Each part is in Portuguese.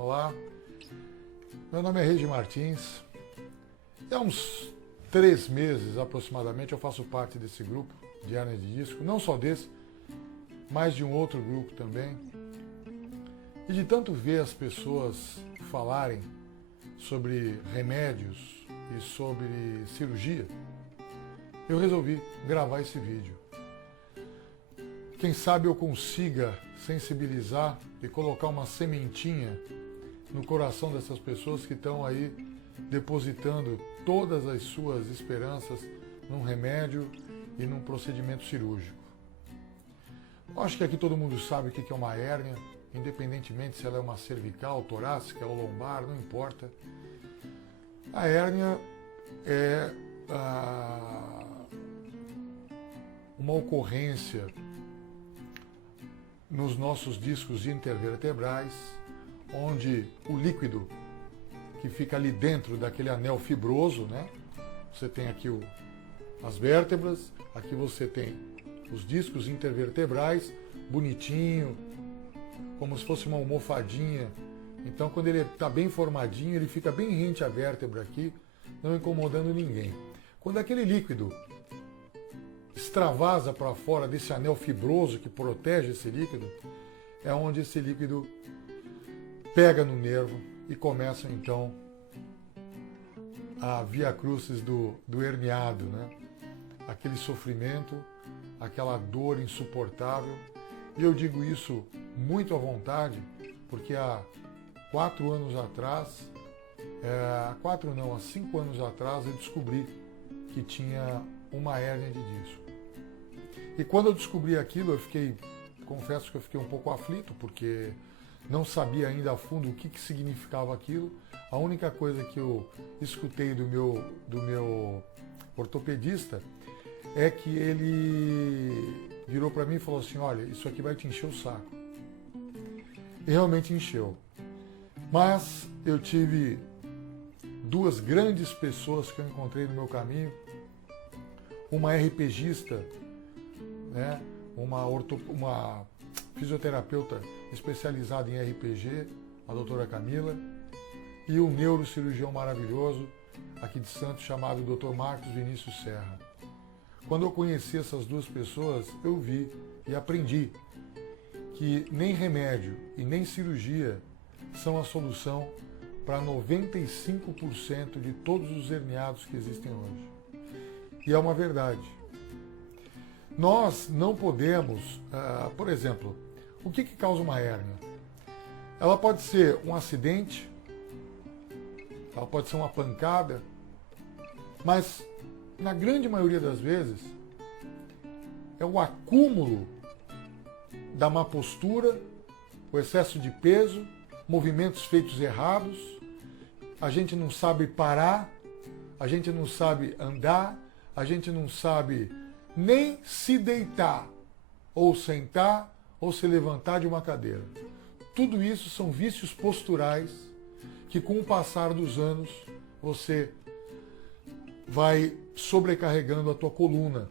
Olá, meu nome é Regi Martins. Há uns 3 meses aproximadamente eu faço parte desse grupo de hérnia de disco, não só desse, mas de um outro grupo também. E de tanto ver as pessoas falarem sobre remédios e sobre cirurgia, eu resolvi gravar esse vídeo. Quem sabe eu consiga sensibilizar e colocar uma sementinha no coração dessas pessoas que estão aí depositando todas as suas esperanças num remédio e num procedimento cirúrgico. Eu acho que aqui todo mundo sabe o que é uma hérnia, independentemente se ela é uma cervical, torácica ou lombar, não importa. A hérnia é uma ocorrência nos nossos discos intervertebrais, onde o líquido que fica ali dentro daquele anel fibroso, né? Você tem aqui as vértebras, aqui você tem os discos intervertebrais, bonitinho, como se fosse uma almofadinha. Então, quando ele está bem formadinho, ele fica bem rente à vértebra aqui, não incomodando ninguém. Quando aquele líquido extravasa para fora desse anel fibroso que protege esse líquido, é onde esse líquido pega no nervo e começa então a via crucis do herniado, né? Aquele sofrimento, aquela dor insuportável. E eu digo isso muito à vontade, porque há 4 anos atrás, há 5 anos atrás, eu descobri que tinha uma hérnia de disco. E quando eu descobri aquilo, confesso que eu fiquei um pouco aflito, porque não sabia ainda a fundo o que significava aquilo. A única coisa que eu escutei do meu ortopedista é que ele virou para mim e falou assim: olha, isso aqui vai te encher o saco. E realmente encheu. Mas eu tive 2 grandes pessoas que eu encontrei no meu caminho, uma RPGista, né, uma fisioterapeuta especializada em RPG, a doutora Camila, e um neurocirurgião maravilhoso aqui de Santos chamado Dr. Marcos Vinícius Serra. Quando eu conheci essas 2 pessoas, eu vi e aprendi que nem remédio e nem cirurgia são a solução para 95% de todos os herniados que existem hoje. E é uma verdade. Nós não podemos, por exemplo, o que causa uma hérnia? Ela pode ser um acidente, ela pode ser uma pancada, mas na grande maioria das vezes é o acúmulo da má postura, o excesso de peso, movimentos feitos errados, a gente não sabe parar, a gente não sabe andar, a gente não sabe nem se deitar, ou sentar, ou se levantar de uma cadeira. Tudo isso são vícios posturais que, com o passar dos anos, você vai sobrecarregando a tua coluna.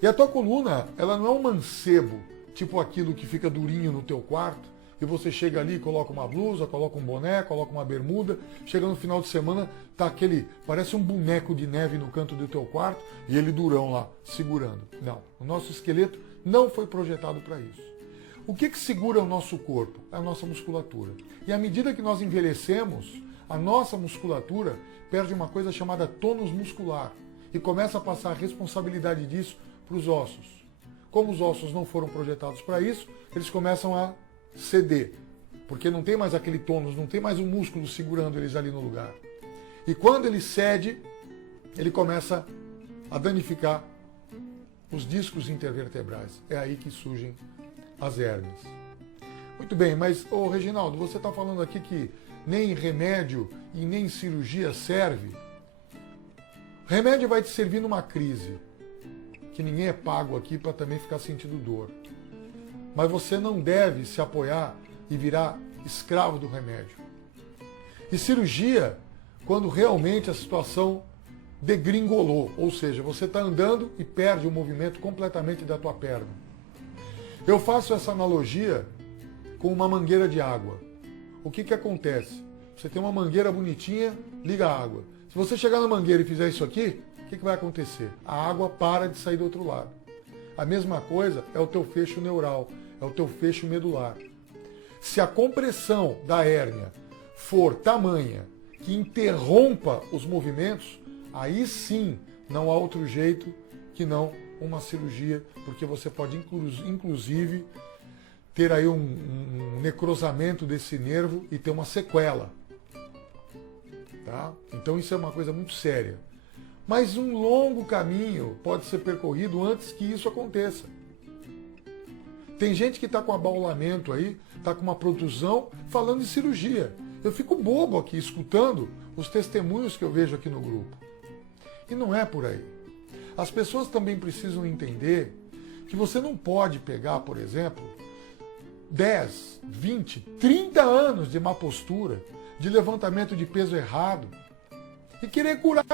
E a tua coluna, ela não é um mancebo, tipo aquilo que fica durinho no teu quarto, e você chega ali, coloca uma blusa, coloca um boné, coloca uma bermuda, chega no final de semana, tá parece um boneco de neve no canto do teu quarto, e ele durão lá, segurando. Não, o nosso esqueleto não foi projetado para isso. O que segura o nosso corpo? É a nossa musculatura. E à medida que nós envelhecemos, a nossa musculatura perde uma coisa chamada tônus muscular, e começa a passar a responsabilidade disso para os ossos. Como os ossos não foram projetados para isso, eles começam a ceder, porque não tem mais aquele tônus, não tem mais um músculo segurando eles ali no lugar. E quando ele cede, ele começa a danificar os discos intervertebrais. É aí que surgem as hérnias. Muito bem, mas, Reginaldo, você está falando aqui que nem remédio e nem cirurgia serve. Remédio vai te servir numa crise, que ninguém é pago aqui para também ficar sentindo dor. Mas você não deve se apoiar e virar escravo do remédio. E cirurgia, quando realmente a situação degringolou, ou seja, você está andando e perde o movimento completamente da tua perna. Eu faço essa analogia com uma mangueira de água. o que que acontece? Você tem uma mangueira bonitinha, liga a água. Se você chegar na mangueira e fizer isso aqui, o que que vai acontecer? A água para de sair do outro lado. A mesma coisa é o teu fecho neural, é o teu fecho medular. Se a compressão da hérnia for tamanha que interrompa os movimentos, aí sim não há outro jeito que não uma cirurgia, porque você pode inclusive ter aí um necrosamento desse nervo e ter uma sequela. Tá? Então isso é uma coisa muito séria. Mas um longo caminho pode ser percorrido antes que isso aconteça. Tem gente que está com abaulamento aí, está com uma protusão, falando de cirurgia. Eu fico bobo aqui escutando os testemunhos que eu vejo aqui no grupo. E não é por aí. As pessoas também precisam entender que você não pode pegar, por exemplo, 10, 20, 30 anos de má postura, de levantamento de peso errado e querer curar.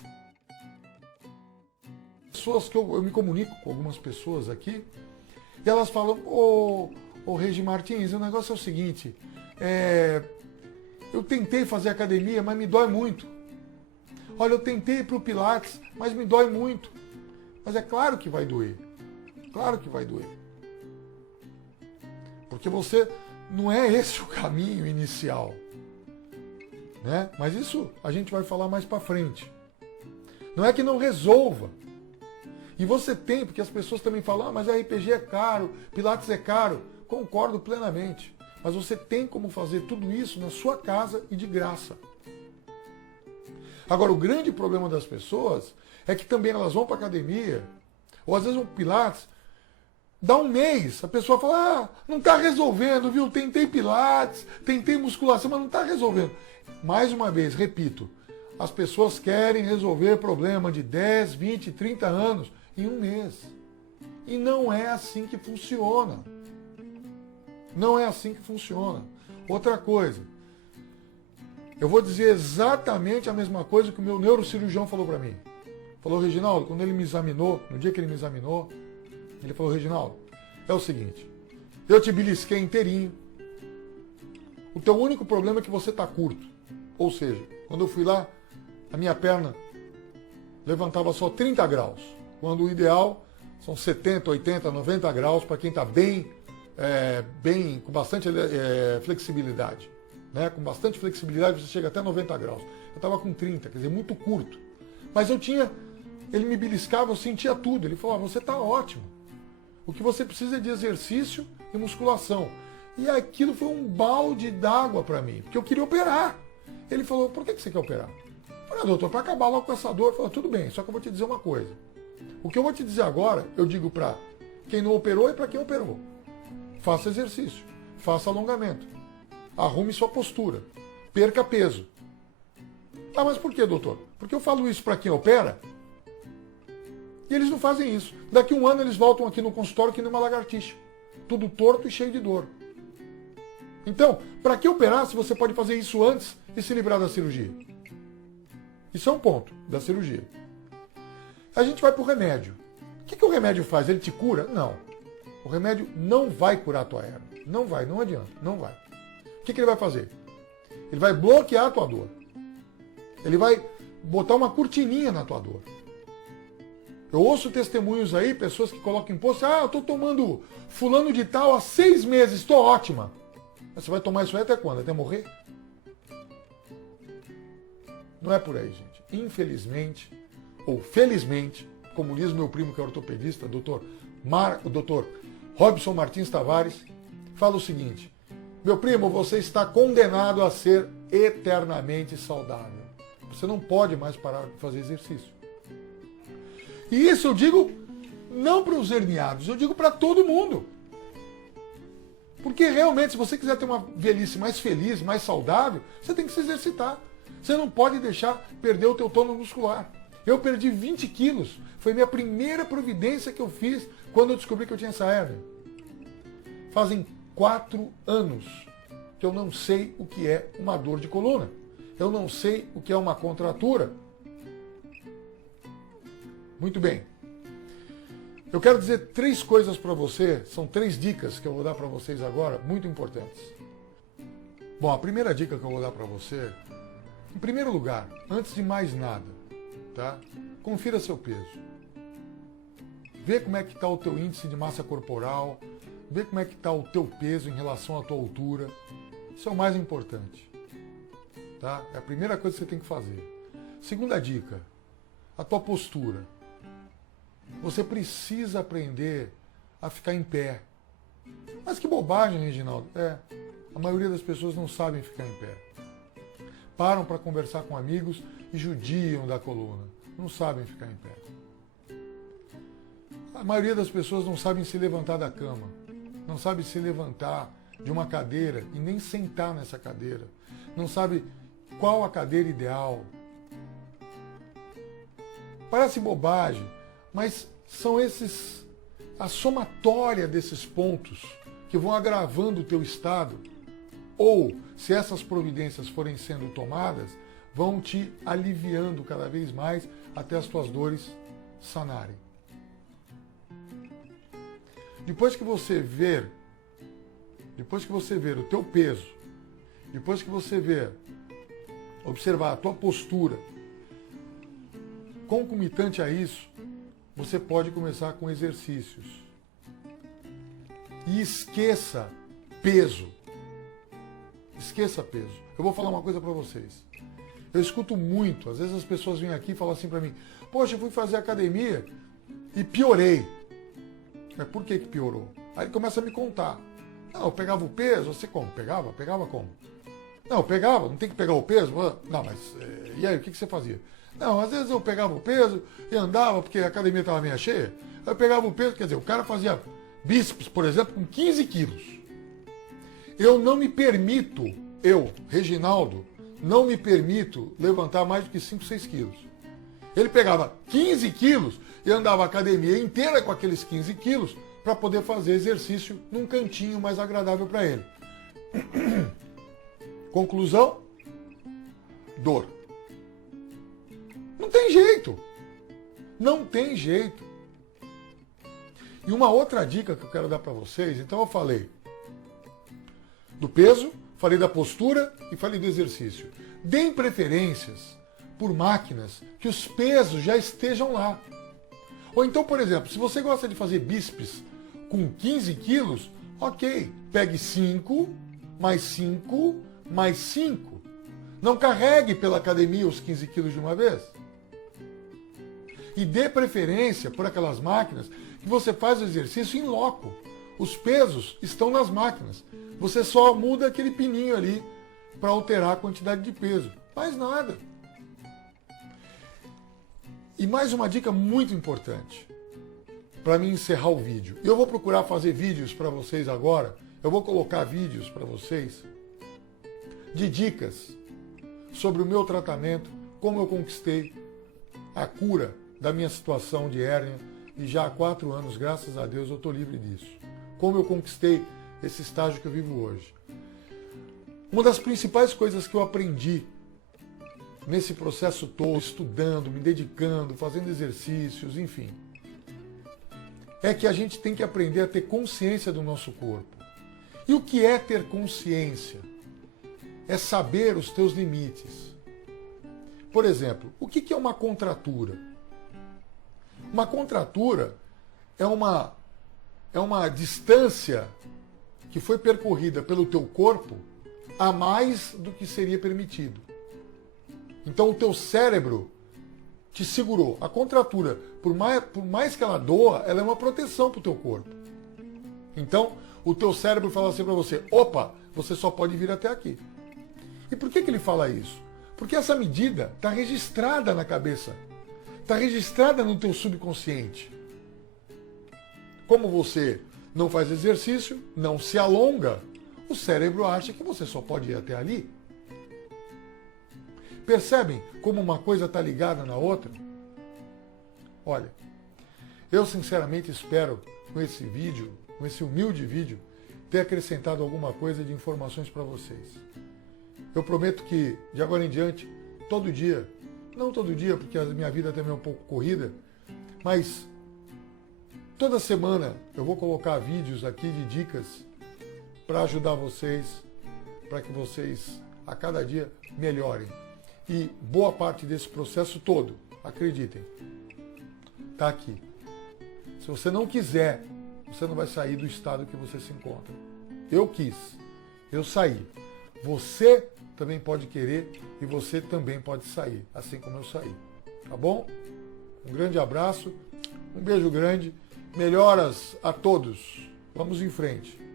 Pessoas que eu me comunico com algumas pessoas aqui e elas falam, ô Regi Martins, o negócio é o seguinte, eu tentei fazer academia, mas me dói muito. Olha, eu tentei ir para o Pilates, mas me dói muito. Mas é claro que vai doer. Claro que vai doer. Porque você não é esse o caminho inicial. Né? Mas isso a gente vai falar mais para frente. Não é que não resolva. E você tem, porque as pessoas também falam, mas RPG é caro, Pilates é caro. Concordo plenamente. Mas você tem como fazer tudo isso na sua casa e de graça. Agora, o grande problema das pessoas é que também elas vão para academia, ou às vezes um Pilates, dá um mês, a pessoa fala, não está resolvendo, viu? Tentei Pilates, tentei musculação, mas não está resolvendo. Mais uma vez, repito, as pessoas querem resolver problema de 10, 20, 30 anos em um mês. E não é assim que funciona. Não é assim que funciona. Outra coisa, eu vou dizer exatamente a mesma coisa que o meu neurocirurgião falou para mim. Falou, Reginaldo, quando ele me examinou, no dia que ele me examinou, ele falou, Reginaldo, é o seguinte, eu te belisquei inteirinho, o teu único problema é que você está curto. Ou seja, quando eu fui lá, a minha perna levantava só 30 graus, quando o ideal são 70, 80, 90 graus para quem está bem, com bastante flexibilidade. Né? Com bastante flexibilidade você chega até 90 graus. Eu estava com 30, quer dizer, muito curto. Mas ele me beliscava, eu sentia tudo. Ele falou, você está ótimo. O que você precisa é de exercício e musculação. E aquilo foi um balde d'água para mim, porque eu queria operar. Ele falou, por que você quer operar? Eu falei, doutor, para acabar logo com essa dor. Ele falou, tudo bem, só que eu vou te dizer uma coisa. O que eu vou te dizer agora, eu digo para quem não operou e para quem operou. Faça exercício, faça alongamento, arrume sua postura, perca peso. Ah, mas por que, doutor? Porque eu falo isso para quem opera e eles não fazem isso. Daqui a um ano eles voltam aqui no consultório que nem uma lagartixa, tudo torto e cheio de dor. Então, para que operar se você pode fazer isso antes e se livrar da cirurgia? Isso é um ponto da cirurgia. A gente vai para o remédio. O que o remédio faz? Ele te cura? Não. O remédio não vai curar a tua hérnia. Não vai, não adianta, não vai. O que ele vai fazer? Ele vai bloquear a tua dor. Ele vai botar uma cortininha na tua dor. Eu ouço testemunhos aí, pessoas que colocam em post, eu estou tomando fulano de tal há 6 meses, estou ótima. Mas você vai tomar isso aí até quando? Até morrer? Não é por aí, gente. Infelizmente, ou felizmente, como diz meu primo que é ortopedista, o doutor Robson Martins Tavares, fala o seguinte, meu primo, você está condenado a ser eternamente saudável. Você não pode mais parar de fazer exercício. E isso eu digo não para os herniados, eu digo para todo mundo. Porque realmente, se você quiser ter uma velhice mais feliz, mais saudável, você tem que se exercitar. Você não pode deixar perder o teu tônus muscular. Eu perdi 20 quilos. Foi minha primeira providência que eu fiz quando eu descobri que eu tinha essa hérnia. Fazem 4 anos que eu não sei o que é uma dor de coluna. Eu não sei o que é uma contratura. Muito bem. Eu quero dizer 3 coisas para você, são 3 dicas que eu vou dar para vocês agora, muito importantes. Bom, a primeira dica que eu vou dar para você, em primeiro lugar, antes de mais nada, tá? Confira seu peso. Vê como é que está o teu índice de massa corporal, vê como é que está o teu peso em relação à tua altura. Isso é o mais importante, tá? É a primeira coisa que você tem que fazer. Segunda dica, a tua postura. Você precisa aprender a ficar em pé. Mas que bobagem, Reginaldo. A maioria das pessoas não sabem ficar em pé. Param para conversar com amigos e judiam da coluna. Não sabem ficar em pé. A maioria das pessoas não sabem se levantar da cama. Não sabe se levantar de uma cadeira e nem sentar nessa cadeira. Não sabe qual a cadeira ideal. Parece bobagem, mas são a somatória desses pontos que vão agravando o teu estado, ou, se essas providências forem sendo tomadas, vão te aliviando cada vez mais até as tuas dores sanarem. Depois que você ver o teu peso, depois que você observar a tua postura, concomitante a isso, você pode começar com exercícios. E esqueça peso. Esqueça peso. Eu vou falar uma coisa para vocês. Eu escuto muito, às vezes as pessoas vêm aqui e falam assim para mim: poxa, eu fui fazer academia e piorei. Mas por que piorou? Aí ele começa a me contar. Não, eu pegava o peso, você como? Pegava? Pegava como? Não, eu pegava, não tem que pegar o peso? Não, mas e aí, o que você fazia? Não, às vezes eu pegava o peso e andava, porque a academia estava meio cheia. Eu pegava o peso, quer dizer, o cara fazia bíceps, por exemplo, com 15 quilos. Eu não me permito, Reginaldo, não me permito levantar mais do que 5, 6 quilos. Ele pegava 15 quilos e andava a academia inteira com aqueles 15 quilos para poder fazer exercício num cantinho mais agradável para ele. Conclusão? Dor. Não tem jeito. Não tem jeito. E uma outra dica que eu quero dar para vocês, então eu falei do peso, falei da postura e falei do exercício. Deem preferências por máquinas que os pesos já estejam lá. Ou então, por exemplo, se você gosta de fazer bíceps com 15 quilos, ok, pegue 5, mais 5, mais 5. Não carregue pela academia os 15 quilos de uma vez. E dê preferência por aquelas máquinas que você faz o exercício em loco. Os pesos estão nas máquinas. Você só muda aquele pininho ali para alterar a quantidade de peso. Mais nada. E mais uma dica muito importante para mim encerrar o vídeo. Eu vou procurar fazer vídeos para vocês agora. Eu vou colocar vídeos para vocês de dicas sobre o meu tratamento, como eu conquistei a cura da minha situação de hérnia, e já há 4 anos, graças a Deus, eu estou livre disso. Como eu conquistei esse estágio que eu vivo hoje. Uma das principais coisas que eu aprendi nesse processo todo, estudando, me dedicando, fazendo exercícios, enfim, é que a gente tem que aprender a ter consciência do nosso corpo. E o que é ter consciência? É saber os teus limites. Por exemplo, o que é uma contratura? Uma contratura é uma distância que foi percorrida pelo teu corpo a mais do que seria permitido. Então o teu cérebro te segurou. A contratura, por mais que ela doa, ela é uma proteção para o teu corpo. Então o teu cérebro fala assim para você: opa, você só pode vir até aqui. E por que ele fala isso? Porque essa medida está registrada na cabeça. Está registrada no teu subconsciente. Como você não faz exercício, não se alonga, o cérebro acha que você só pode ir até ali. Percebem como uma coisa está ligada na outra? Olha, eu sinceramente espero com esse vídeo, com esse humilde vídeo, ter acrescentado alguma coisa de informações para vocês. Eu prometo que, de agora em diante, todo dia, não todo dia, porque a minha vida também é um pouco corrida, mas toda semana eu vou colocar vídeos aqui de dicas para ajudar vocês para que vocês a cada dia melhorem. E boa parte desse processo todo, acreditem, está aqui. Se você não quiser, você não vai sair do estado que você se encontra. Eu quis, eu saí. Você também pode querer e você também pode sair, assim como eu saí. Tá bom? Um grande abraço, um beijo grande, melhoras a todos. Vamos em frente.